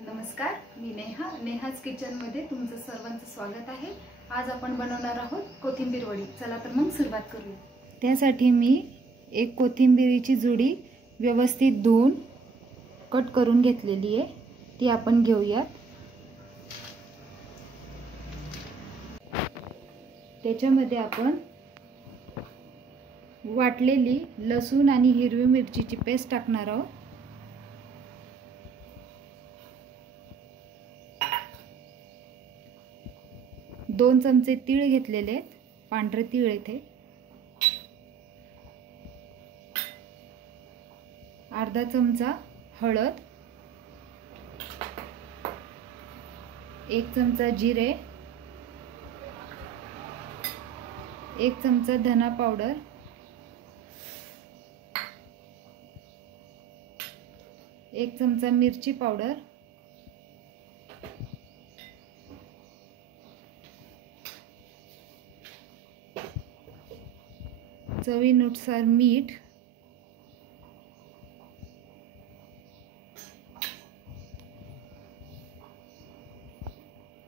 नमस्कार, मी नेहाज किचनमध्ये तुमचं सर्वांचं स्वागत आहे। आज आपण बनवणार आहोत कोथिंबीर वडी। चला तर मग सुरुवात करूया। त्यासाठी मी एक कोथिंबीरीची जुडी व्यवस्थित धुवून कट करून घेतलेली आहे, ती आपण घेऊया। त्याच्यामध्ये आपण वाटलेली लसूण आणि हिरवी मिरचीची पेस्ट टाकणार आहोत। 2 चमचे तीळ घेतलेले आहेत, पांढरे तीळ येथे। अर्धा चमचा हळद, 1 चमचा जिरे, 1 चमचा धना पावडर, 1 चमचा मिरची पावडर, चवीनुसार मीठ,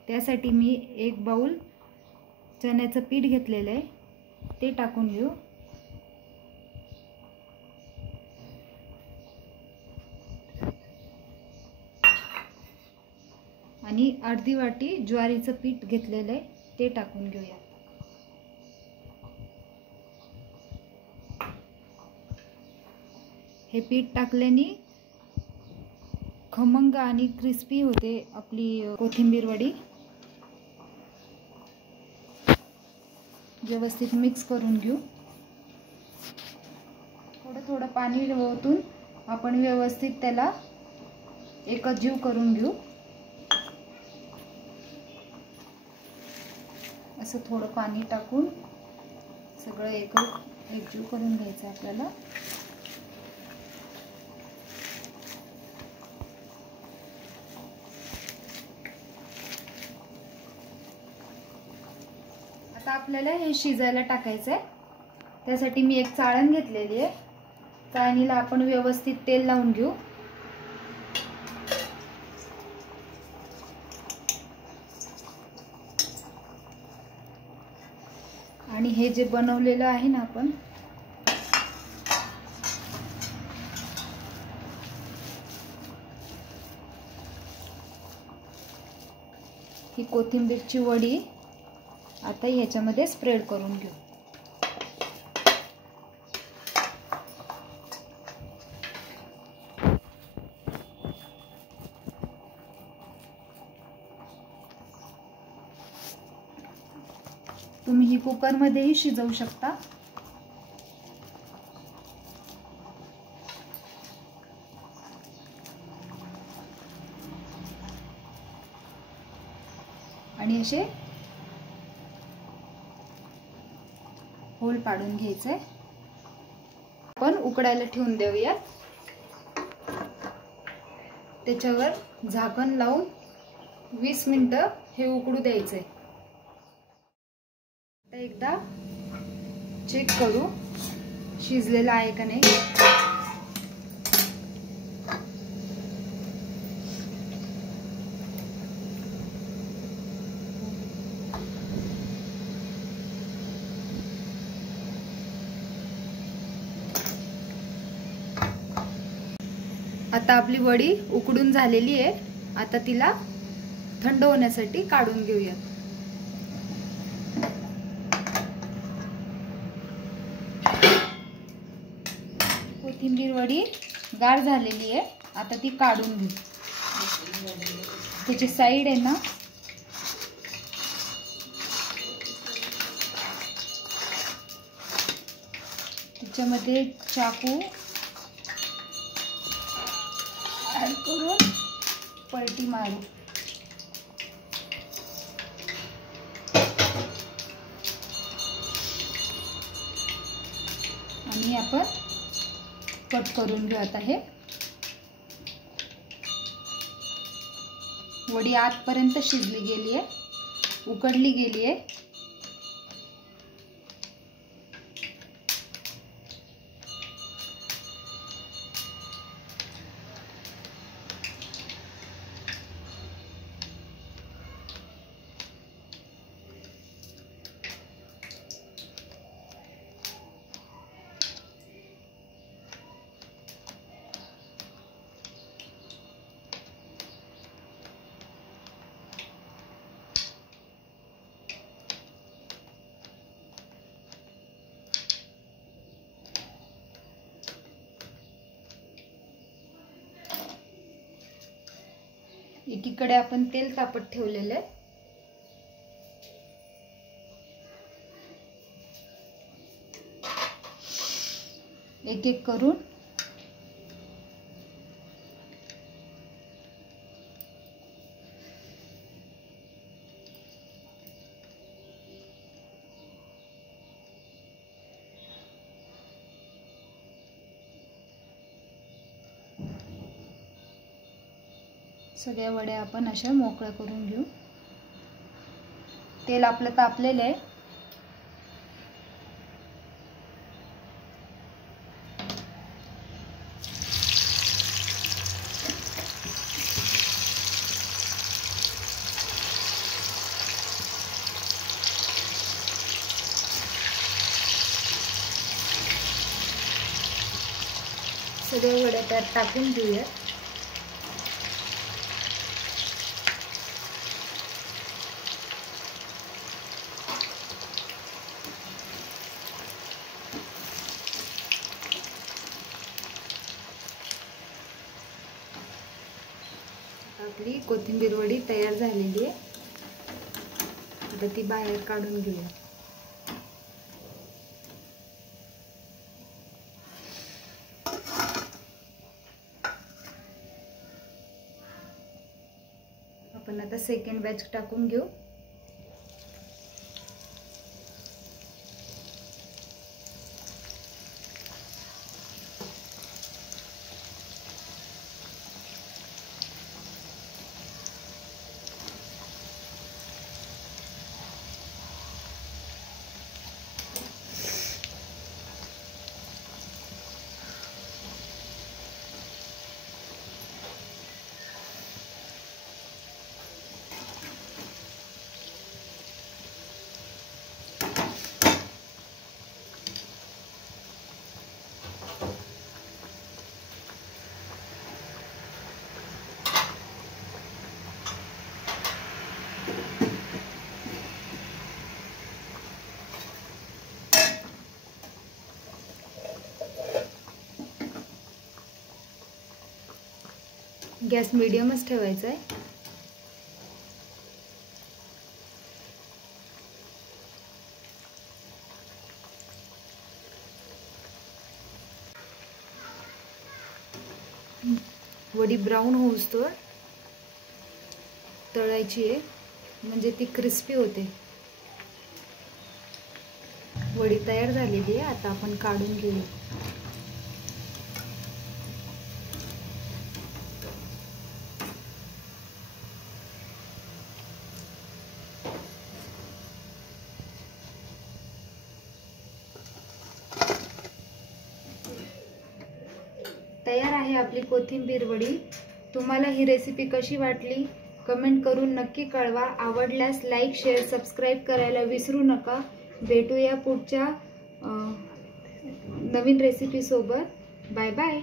त्यासाठी मी 1 बाउल चण्याचं पीठ घेतलेलं आहे, ते टाकून घेऊ। आणि अर्धी वाटी ज्वारीचं पीठ घेतलेलं आहे, ते टाकून घेऊया। हे पीठ टाकल्याने खमंग आणि क्रिस्पी होते आपली कोथिंबीर वडी। व्यवस्थित मिक्स करून घेऊ। थोडं पाणी ओतून आपण व्यवस्थित त्याला एकजीव करून घेऊ। असं थोडं पाणी टाकून सगळं एकजीव करून घ्यायचं आपल्याला। आता आपल्याला हे शिजायला टाकायचं आहे। त्यासाठी मी एक चाळण घेतलेली आहे, चाळणीला आपण व्यवस्थित तेल लावून घेऊ। आणि हे जे बनवलेलं आहे ना आपण, ही कोथिंबीरची वडी आता याच्यामध्ये स्प्रेड करून घेऊ। तुम्ही ही कुकर मध्येही शिजवू शकता। आणि असे होल पाडून घ्यायचे। आपण उकडायला ठेवून देऊया। त्याच्यावर झाकण लावून 20 मिनिटं हे उकडू द्यायचे। आता एकदा चेक करू शिजलेलं आहे का नाही। आता आपली वडी उकडून झालेली आहे। आता तिला थंड होण्यासाठी काढून घेऊया। कोथिंबीर वडी गार झालेली आहे, आता ती काढून घेऊ। त्याची साईड आहे ना, त्याच्यामध्ये चाकू ऍड करून पलटी मारू। आणि आपण कट करून घेऊ। आता हे वडी आतपर्यंत शिजली गेली आहे, उकडली गेली आहे। एकीकडे आपण तेल तापत ठेवलेलं आहे. एक एक करून सगळ्या वड्या आपण अशा मोकळ्या करून घेऊ. तेल आपलं तापलेलं आहे. सगळ्या वड्या त्यात टाकून घेऊया. आपली कोथिंबीर वडी तयार झालेली आहे. आता ती बाहेर काढून घेऊया. आपण आता सेकंड बॅच टाकून घेऊ. गॅस मीडियमच ठेवायचा आहे. वडी ब्राऊन होऊस्तोवर तळायची आहे, म्हणजे ती क्रिस्पी होते. वडी तयार झालेली आहे. आता आपण काढून घेऊया. तयार आहे आपली कोथिंबीर वडी. तुम्हाला ही रेसिपी कशी वाटली कमेंट करून नक्की कळवा. आवडल्यास लाईक शेअर सबस्क्राईब करायला विसरू नका. भेटूया पुढच्या नवीन रेसिपी सोबत. Bye bye.